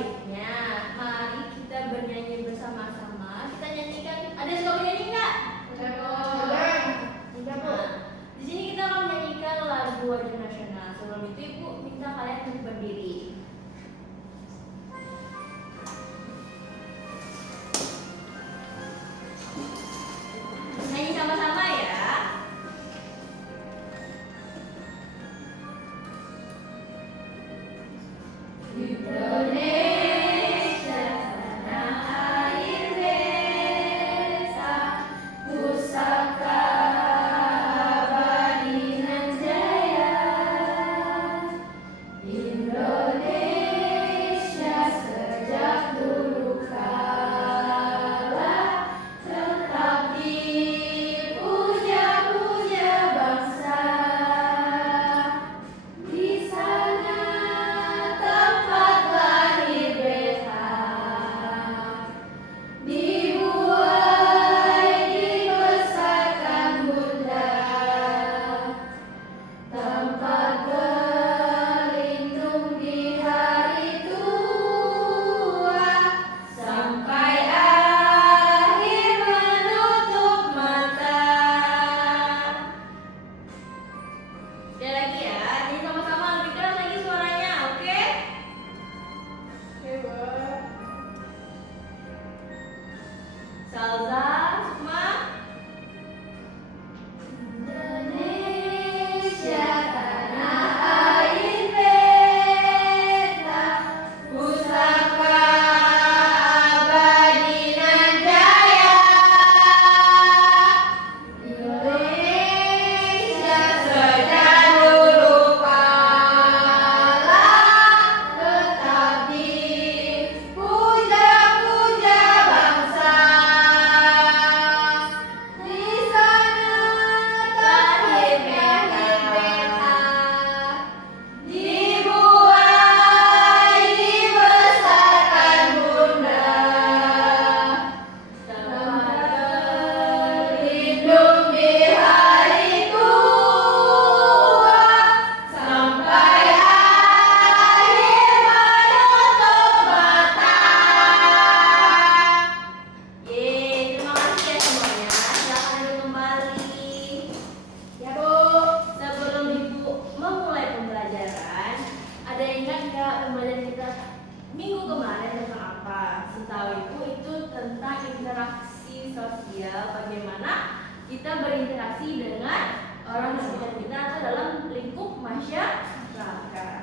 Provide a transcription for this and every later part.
baiknya mari kita bernyanyi bersama-sama. Kita nyanyikan. Ada yang suka bernyanyi nggak? Nah, di sini kita akan menyanyikan lagu wajib nasional. Sebelum itu Ibu minta kalian untuk berdiri. Nyanyi sama-sama ya. Indonesia tanah air beta, pusaka abadi nan jaya. Indonesia sejak dulu kala tetap dipuja-puja bangsa. Di sana tempat lahir beta, dibuai dibesarkan bunda, tempat berlindung di hari tua, sampai akhir menutup mata. Sekali lagi ya, jadi sama-sama lebih keras lagi suaranya, oke? Salza, Sukma. Indonesia tanah air beta, pusaka abadi nan jaya. Indonesia sejak dulu kala tetap dipuja-puja bangsa. Di sana lahir beta, dibuai dibesarkan bunda, tempat berlindung di hari tua, sampai akhir menutup mata. Terima kasih ya semuanya. Silakan duduk kembali. Ya Bu, sebelum Ibu memulai pembelajaran, ada yang ingat nggak pembelajaran kita minggu kemarin tentang apa? Setahu Ibu itu tentang interaksi sosial, bagaimana kita berinteraksi dengan orang di sekitar kita atau dalam lingkup masyarakat.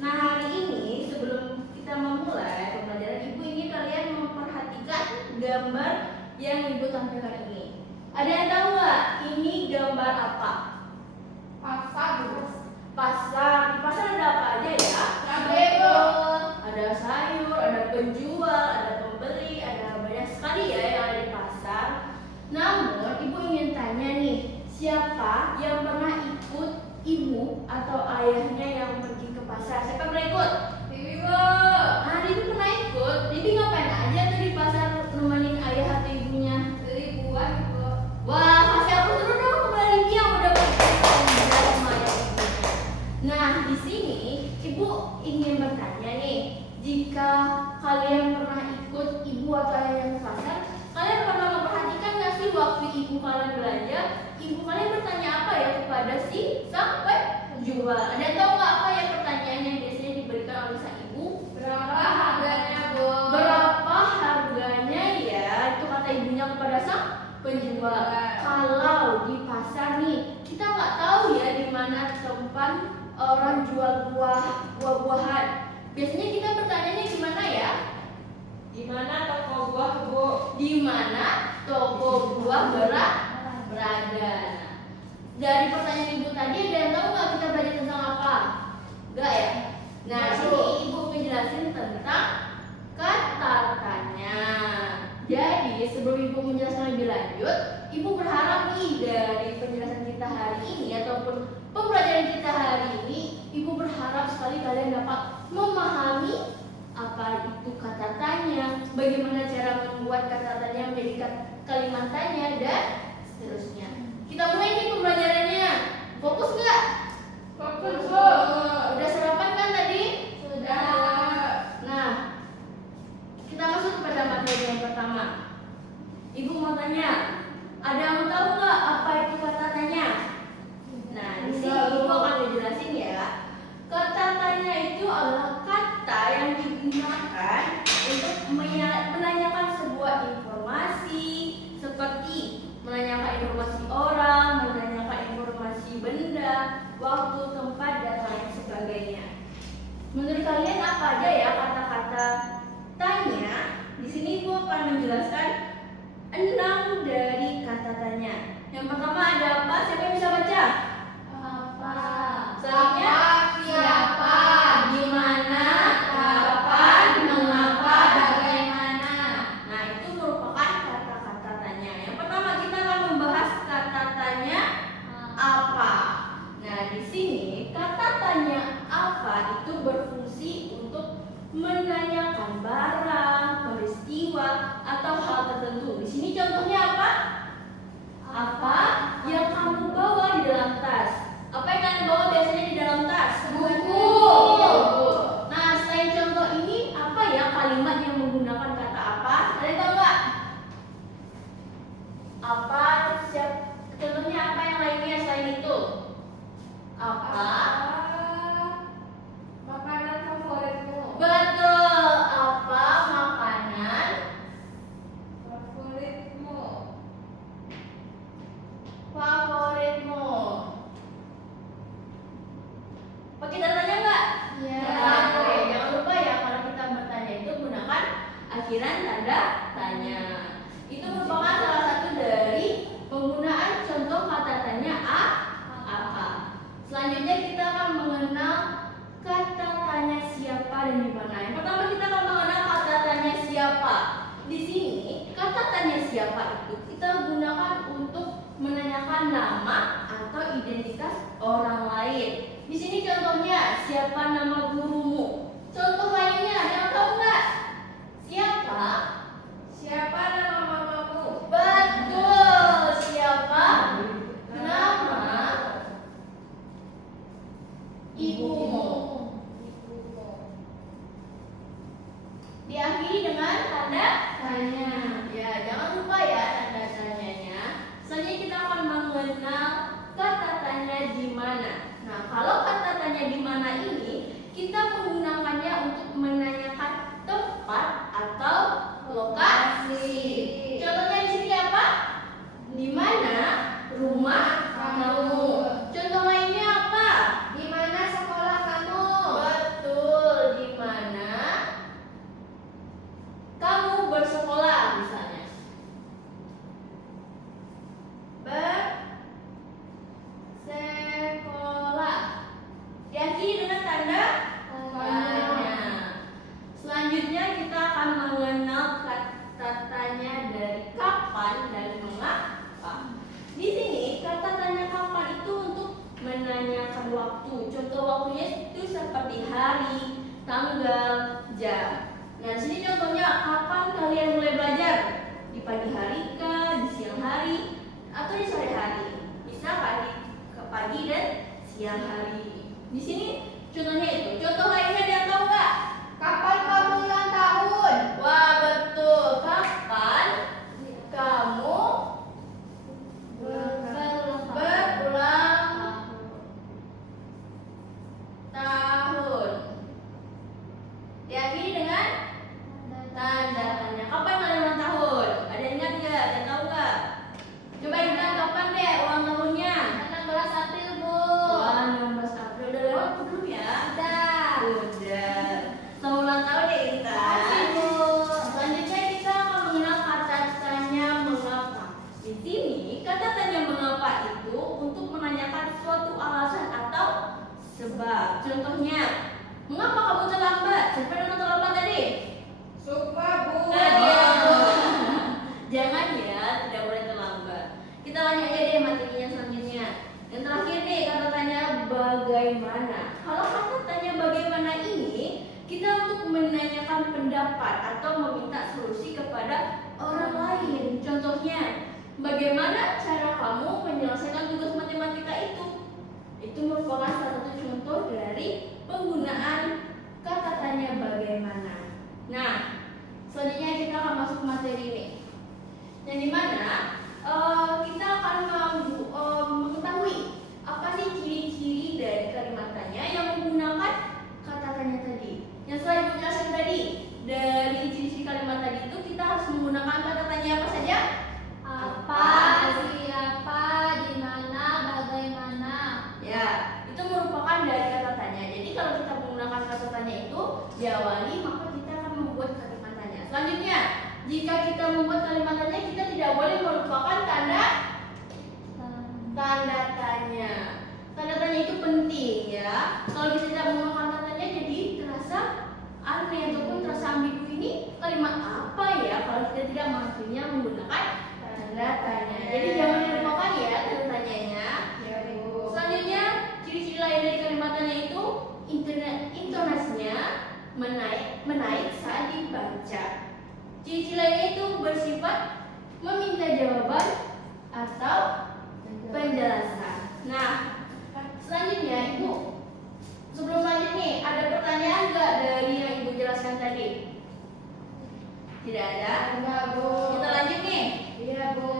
Nah, hari ini sebelum kita memulai pembelajaran, Ibu ingin kalian memperhatikan gambar yang Ibu tampilkan ini. Ada yang tahu nggak ini gambar apa? Pasar. Di pasar ada apa aja ya? Ada sayur, ada penjual, ada pembeli, ada banyak sekali ya yang ada di pasar. Namun Ibu ingin tanya nih, siapa yang pernah ikut ibu atau ayahnya yang pergi ke pasar? Siapa yang pernah ikut? Bibi Bu. Nah, Bibi pernah ikut. Bibi ngapain aja tuh di pasar nemenin ayah atau ibunya? Beli buah Bu. Wah, kasih aku dulu dong kepada Bibi yang udah pergi sama ayah ibunya. Nah, di sini Ibu ingin bertanya nih, jika kalian pernah ikut ibu atau ayah yang ke pasar, kalian pernah memperhatikan nggak sih waktu ibu kalian belanja, ibu kalian bertanya apa ya kepada si sang penjual? Ada yang tahu nggak apa ya pertanyaan yang biasanya diberikan oleh sang ibu? Berapa harganya Bu? Berapa harganya ya? Itu kata ibunya kepada sang penjual. Kalau di pasar nih, kita nggak tahu ya di mana tempat orang jual buah-buahan. Biasanya kita bertanya di mana ya? Di mana toko buah Bu? Di mana toko buah berada? Dari pertanyaan Ibu tadi, ada yang tahu nggak kita belajar tentang apa? Enggak ya? Nah, sini Ibu menjelaskan tentang kata-katanya. Jadi sebelum Ibu menjelaskan lebih lanjut, Ibu berharap nih dari penjelasan kita hari ini ataupun pembelajaran kita hari ini, Ibu berharap sekali kalian dapat memahami apa itu kata tanya, bagaimana cara membuat kata tanya menjadi kalimat tanya, dan seterusnya. Kita mulai nih pembelajarannya. Fokus nggak? Fokus Bu. Udah sarapan kan tadi? Sudah. Nah, contohnya apa? Apa yang kamu bawa di dalam tas? Apa yang kalian bawa biasanya di dalam tas? Buku. Nah, selain contoh ini, apa ya kalimat yang menggunakan kata apa? Kalian tahu nggak? Apa? Contohnya apa yang lainnya selain itu? Apa? Makanan favoritmu. Betul. Apa makanan Favoritmu. favoritmu? Pakai tanda tanya nggak? Ya. Oke, jangan lupa ya kalau kita bertanya itu gunakan akhiran tanda tanya. Itu merupakan salah satu dari penggunaan contoh kata tanya apa. Selanjutnya kita akan mengenal kata tanya siapa dan di mana. Yang pertama kita akan mengenal kata tanya siapa. Di sini kata tanya siapa itu kita gunakan untuk menanyakan nama atau identitas orang lain. Di sini contohnya, siapa nama gurumu? Contoh lainnya, yang tahu nggak? Siapa? Siapa nama mamamu? Betul. Siapa nama ibumu? Ibumu. Diakhiri dengan tanda Tanya. ya, jangan lupa ya tanda tanyanya. Selanjutnya kita akan mengenal kata tanya di mana. Nah, kalau kata tanya di mana ini kita menggunakannya untuk menanyakan tempat atau lokasi. Contohnya di sini apa? Di mana rumah kamu? Contoh lainnya apa? Di mana sekolah kamu? Betul, di mana kamu bersekolah misalnya. Bersekolah. Diakhiri dengan tanda tanya. Selanjutnya kita akan mengenal kata tanya dari kapan dan mengapa. Di sini kata tanya kapan itu untuk menanyakan waktu. Contoh waktunya itu seperti hari, tanggal, jam. Nah, di sini contohnya kapan kalian mulai belajar? Di pagi hari kah, di siang hari, atau di sore hari? Bisa ke pagi dan siang hari. Di sini contohnya itu. Contoh lainnya dia tahu nggak? Kapan kamu ulang tahun? Wah, betul. Kapan kamu berulang tahun? Diakhiri dengan tanda tanya. Kapan kalian ulang tahun? Ada yang ingat nggak? Ada yang tahu nggak? Coba ingat kapan deh ulang tahunnya? 16 April, Bu. Wah, 16 April udah lewat atau belum ya? Udah. Selamat ulang tahun ya Intan. Makasih, Bu. Selanjutnya kita akan mengenal kata tanya mengapa. Di sini kata tanya mengapa itu untuk menanyakan suatu alasan atau sebab. Contohnya, mengapa kamu terlambat? Siapa yang terlambat tadi? Suka, Bu. Jangan ya, tidak boleh terlambat. Kita lanjut aja deh materinya selanjutnya. Yang terakhir nih kata tanya bagaimana. Kalau kata tanya bagaimana ini kita untuk menanyakan pendapat atau meminta solusi kepada orang lain. Contohnya, bagaimana cara kamu menyelesaikan tugas matematika itu? Itu merupakan salah satu contoh dari penggunaan kata tanya bagaimana. Nah, selanjutnya kita akan masuk ke materi ini. Yang dimana kita akan mengetahui apa sih ciri-ciri dari kalimat tanya yang menggunakan kata tanya tadi. Yang selain menjelaskan tadi dari ciri-ciri kalimat tadi itu kita harus menggunakan kata tanya apa saja? Apa, siapa, di mana, bagaimana. Ya, itu merupakan dari kata tanya. Jadi kalau kita menggunakan kata tanya itu diawali maka kita akan membuat kalimat tanya. Selanjutnya, jika kita membuat kalimat tanya kita tidak boleh melupakan tanda tanya. Tanda tanya itu penting ya. Kalau kita tidak menggunakan tanda tanya jadi terasa aneh ataupun terasa ambigu. Ini kalimat apa ya kalau kita tidak mengakhirinya menggunakan tanda tanya. Jadi jangan dilupakan ya tanda tanyanya. Ya, Bu. Selanjutnya ciri-ciri lain dari kalimat tanya itu intonasinya menaik saat dibaca. Ciri-ciri lainnya itu bersifat meminta jawaban atau penjelasan. Nah, selanjutnya Ibu, sebelum lanjut nih, ada pertanyaan nggak dari yang Ibu jelaskan tadi? Tidak ada? Enggak, Bu. Kita lanjut nih. Iya, Bu.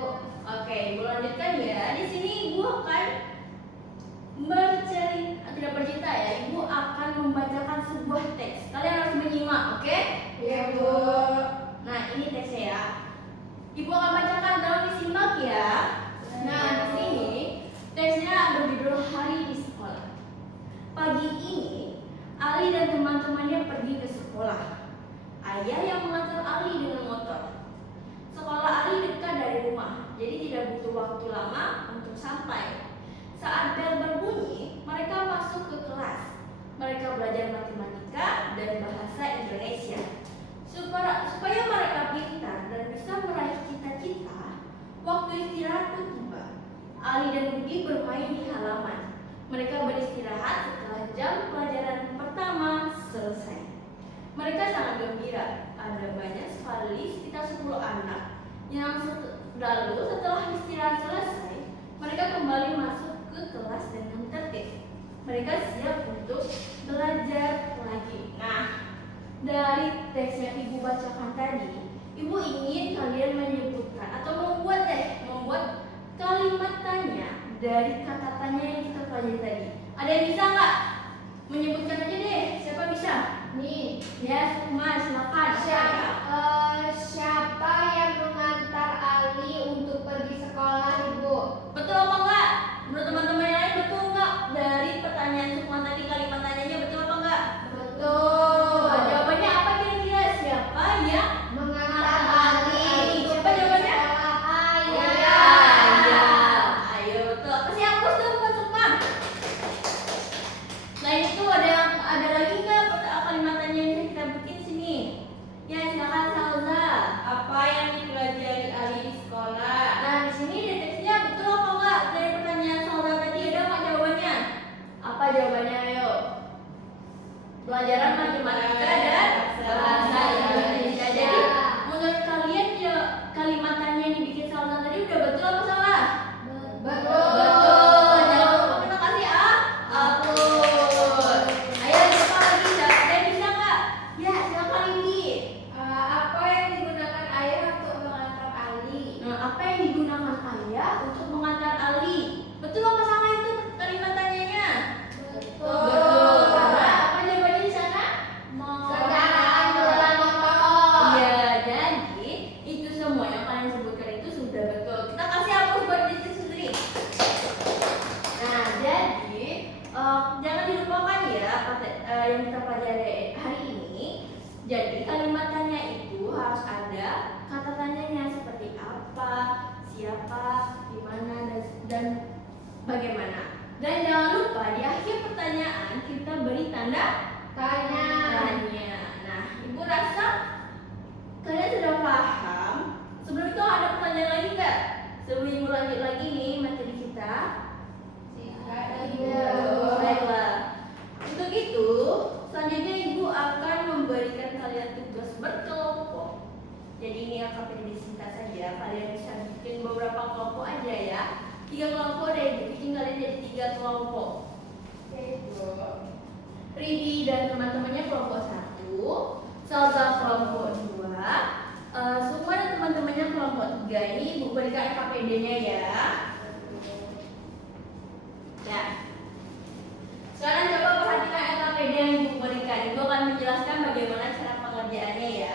Oke, Ibu lanjutkan ya. Di sini Ibu akan tidak bercerita ya. Ibu akan membacakan sebuah teks. Kalian harus menyimak, oke? Iya, Bu. Nah, ini teksnya ya. Ibu akan bacakan, tolong disimak ya. Nah, di sini teksnya berjudul Hari di Sekolah. Pagi ini, Ali dan teman-temannya pergi ke sekolah. Ayah yang mengantar Ali dengan motor. Sekolah Ali dekat dari rumah, jadi tidak butuh waktu lama untuk sampai. Saat bel berbunyi, mereka masuk ke kelas. Mereka belajar matematika dan bahasa Indonesia. Supaya mereka pintar dan bisa meraih cita-cita, waktu istirahat pun tiba. Ali dan Budi bermain di halaman. Mereka beristirahat setelah jam pelajaran pertama selesai. Mereka sangat gembira. Ada banyak sekali, sekitar 10 anak. Lalu setelah istirahat selesai, mereka kembali masuk ke kelas dengan tertib. Mereka siap untuk belajar lagi. Nah, dari teks yang Ibu bacakan tadi, Ibu ingin kalian menyebutkan atau membuat kalimat tanya dari kata tanya yang kita pelajari tadi. Ada yang bisa nggak? Menyebutkan aja deh. Siapa bisa? Nih, Ya, Mas, silakan. siapa yang mengantar Ali untuk pergi sekolah, Ibu? Betul apa enggak? Menurut teman-teman yang lain betul enggak? Dari pertanyaan semua tadi kalimat tanyanya betul apa enggak? Betul. Jawabannya apa kira-kira? Siapa yang Mengantar Ali. Siapa jawabannya? Ayah. Ya. Ayo betul. Kasih hapus tuh bukan semua. Selain itu ada lagi nggak kalimat tanya yang bisa kita bikin sini? Ya, silakan Salza. Apa yang dipelajari Ali di sekolah? Nah, di sini deteksinya betul apa enggak? Dari pertanyaan Salza tadi ada nggak jawabannya? Apa jawabannya? Ayo. Pelajaran matematika dan bahasa Indonesia. Jadi, menurut kalian ya, kalimat tanya yang dibikin Salza tadi udah betul apa salah? Betul. Jangan lupa kita kasih upload. Ayo siapa lagi? Ada yang bisa nggak? Ya, silakan Indi. Apa yang digunakan ayah untuk mengantar Ali? Nah, apa yang digunakan ayah untuk mengantar Ali? Betul apa salah itu kalimat tanyanya? Betul. Karena apa jawabannya di sana? Kendaraan bermotor. Iya, jadi itu semua yang kalian sebutkan itu sudah betul. Kita kasih hapus buat diri sendiri. Nah, jadi jangan dilupakan ya yang kita pelajari hari ini. Jadi kalimat tanya itu harus ada kata tanyanya seperti apa, siapa, di mana, dan bagaimana. Dan jangan lupa di akhir pertanyaan kita beri tanda Tanya. tanya. Nah, Ibu rasa kalian sudah paham. Sebelum itu ada pertanyaan lagi nggak? Sebelum Ibu lanjut lagi nih materi kita. Iya. Baiklah. Untuk itu, selanjutnya Ibu akan memberikan kalian tugas berkelompok. Jadi ini akan disingkat saja. Kalian bisa bikin beberapa kelompok aja ya. 3 kelompok deh. Bikin kalian jadi 3 kelompok. Ridi dan teman-temannya kelompok 1, Salza kelompok 2, semua dan teman-temannya kelompok 3. Ini Ibu berikan KPD-nya ya. Ya. Sekarang coba perhatikan LKPD yang Ibu berikan. Ibu akan menjelaskan bagaimana cara pengerjaannya ya.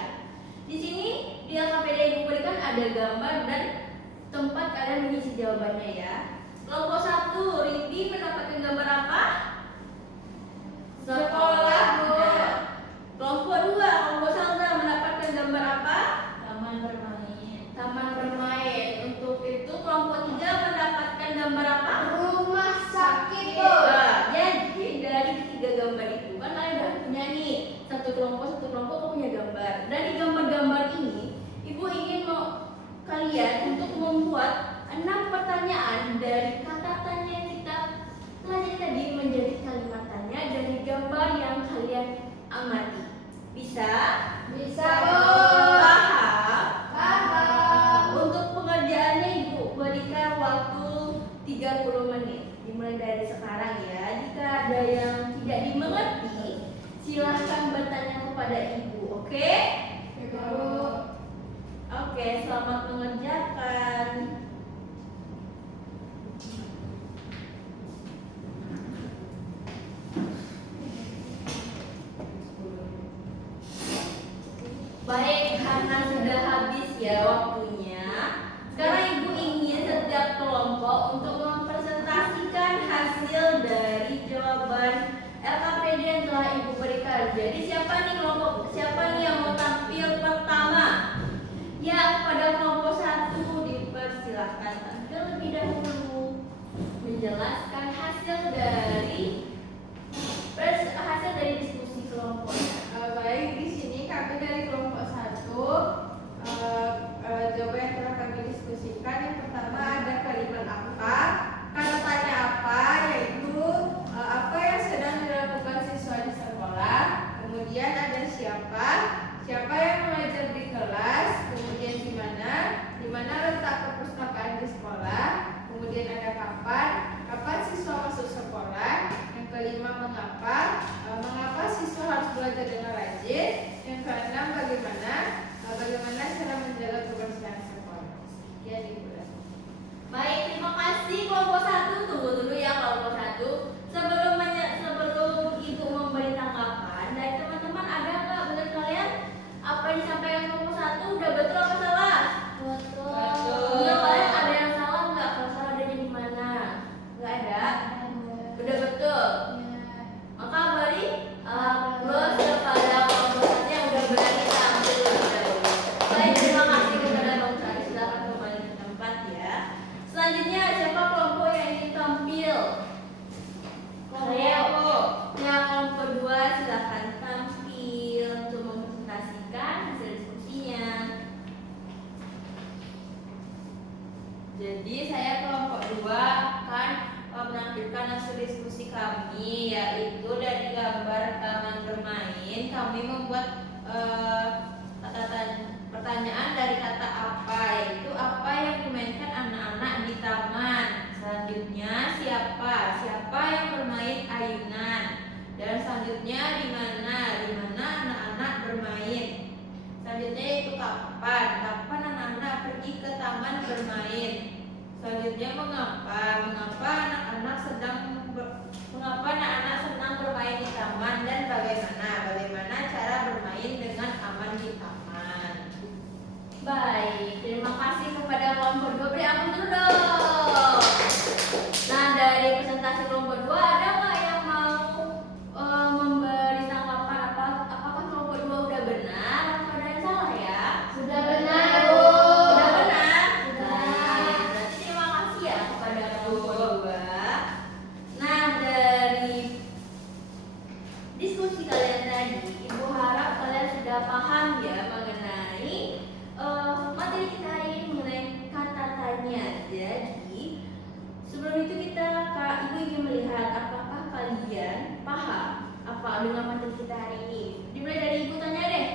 Di sini di LKPD yang Ibu berikan ada gambar dan tempat kalian mengisi jawabannya ya. Kelompok 1, Ridi mendapatkan gambar apa? Sekolah, Bu. Nah, kelompok 2, kelompok Salza mendapatkan gambar apa? Taman bermain. Taman bermain. Untuk itu kelompok 3 mendapatkan gambar apa? Rumah sakit, Bu. Nah, jadi dari ketiga gambar itu kan kalian udah punya nih satu kelompok punya gambar. Dan di gambar-gambar ini Ibu ingin kalian untuk membuat 6 pertanyaan dari kata tanya yang kita pelajari tadi menjadi kalimat tanya dari gambar yang kalian amati. Bisa? Bisa, Bu. Paham? Paham. Untuk ada yang tidak dimengerti, silahkan bertanya kepada ibu, oke? Oke, selamat mengerjakan. Baik, karena sudah habis ya waktunya. Sekarang ibu ingin setiap kelompok untuk mempresentasikan hasil dari jawaban LKPD yang telah ibu berikan. Jadi siapa nih yang mau tampil pertama? Ya, kepada kelompok 1 dipersilahkan tampil lebih dahulu menjelaskan hasil dari diskusi kelompoknya. Baik, di sini kami dari kelompok 1 jawaban yang telah kami diskusikan. Yang pertama ada kalimat apa, kata tanya apa, yaitu apa yang sedang dilakukan siswa di sekolah. Kemudian ada siapa yang mengajar di kelas. Kemudian di mana letak perpustakaan di sekolah. Kemudian ada kapan siswa masuk sekolah. Yang kelima mengapa siswa harus belajar dengan rajin. Yang keenam bagaimana cara menjaga kebersihan sekolah. Sekian Ibu. Baik, terima kasih kelompok 1. Tunggu dulu ya kelompok 1. Sebelum ibu memberi tanggapan dari teman-teman, ada nggak menurut kalian apa yang disampaikan kelompok 1 udah betul apa salah? Betul. Menurut kalian ada yang salah nggak? Kalau salah adanya di mana? Nggak ada. Udah betul. Maka beri plus kepada kelompok 1 yang udah berani tampil lebih dahulu. Baik, terima kasih kepada kelompok 1. Silakan kembali ke tempat ya. Selanjutnya siapa kelompok yang ingin tampil? Kelompok 2 silakan tampil untuk mempresentasikan hasil diskusinya. Jadi saya kelompok 2 akan menampilkan hasil diskusi kami, yaitu dari gambar taman bermain kami membuat pertanyaan dari kata apa, yaitu apa yang dimainkan anak-anak di taman. Selanjutnya siapa yang bermain ayunan. Dan selanjutnya di mana anak-anak bermain. Selanjutnya itu kapan anak-anak pergi ke taman bermain. Selanjutnya mengapa anak-anak senang bermain di taman, dan bagaimana cara bermain dengan aman di taman. Baik, terima kasih kepada kelompok 2. Beri ampun dulu dong. Nah, dari presentasi kelompok 2 ada nggak yang mau memberi tanggapan apakah kelompok 2 udah benar atau ada yang salah ya? Sudah benar, Bu. Sudah benar? Sudah. Baik, berarti terima kasih ya kepada kelompok 2. Nah, dari diskusi kalian tadi, Ibu harap kalian sudah paham ya mengenai materi kita hari ini mengenai kata tanya. Jadi sebelum itu Ibu ingin melihat apakah kalian paham apa dengan materi kita hari ini. Dimulai dari Ibu tanya deh,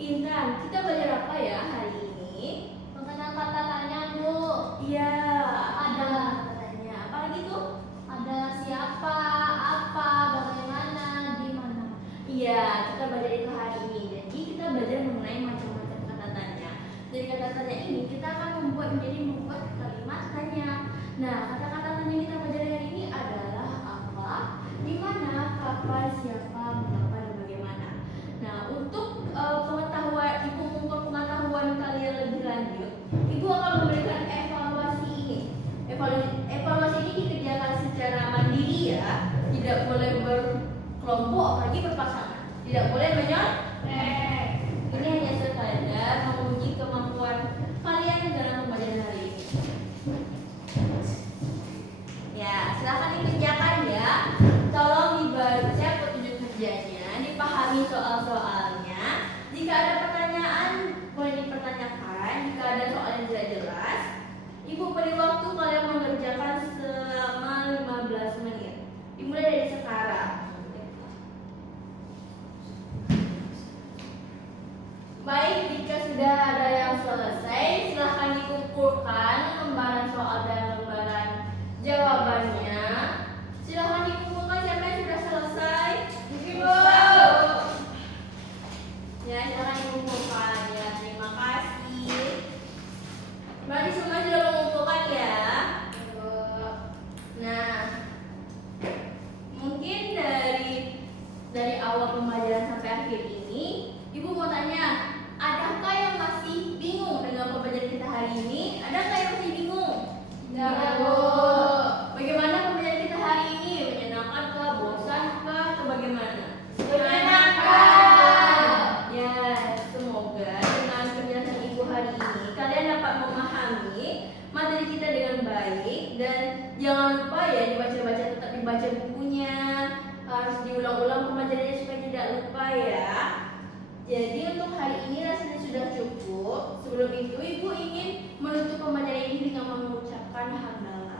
Intan, kita belajar apa ya hari ini? Mengenal kata tanya, Bu. Iya, Ada kata tanya. Apa lagi tuh? Ada siapa, apa, bagaimana, di mana. Iya, kita belajar itu hari ini. Jadi kita belajar mengenai macam-macam kata tanya. Dari kata tanya ini kita akan membuat kalimat tanya. Nah, kata-kata tanya yang kita pelajari hari ini adalah apa, di mana, kapan, siapa, mengapa, dan bagaimana. Nah, untuk pengetahuan kalian lebih lanjut, Ibu akan memberikan evaluasi ini. Evaluasi ini dikerjakan secara mandiri ya, tidak boleh berkelompok lagi berpasangan, tidak boleh menyontek. Ini hanya sekadar menguji kemampuan kalian dalam pembelajaran hari ini. Ya, silakan dikerjakan ya. Tolong dibaca petunjuk kerjanya, dipahami soal-soalnya. Jika ada pertanyaan, boleh dipertanyakan. Jika ada soal yang tidak jelas, Ibu beri waktu kalian mengerjakan selama 15 menit. Dimulai dari sekarang. Baik, jika sudah ada yang selesai, silahkan dikumpulkan lembaran soal dan lembaran jawabannya. Silahkan dikumpulkan siapa yang sudah kita dengan baik dan jangan lupa ya dibaca-baca, tetap dibaca bukunya, harus diulang-ulang pembelajarannya supaya tidak lupa ya. Jadi untuk hari ini rasanya sudah cukup. Sebelum itu Ibu ingin menutup pembelajaran ini dengan mengucapkan hamdalah.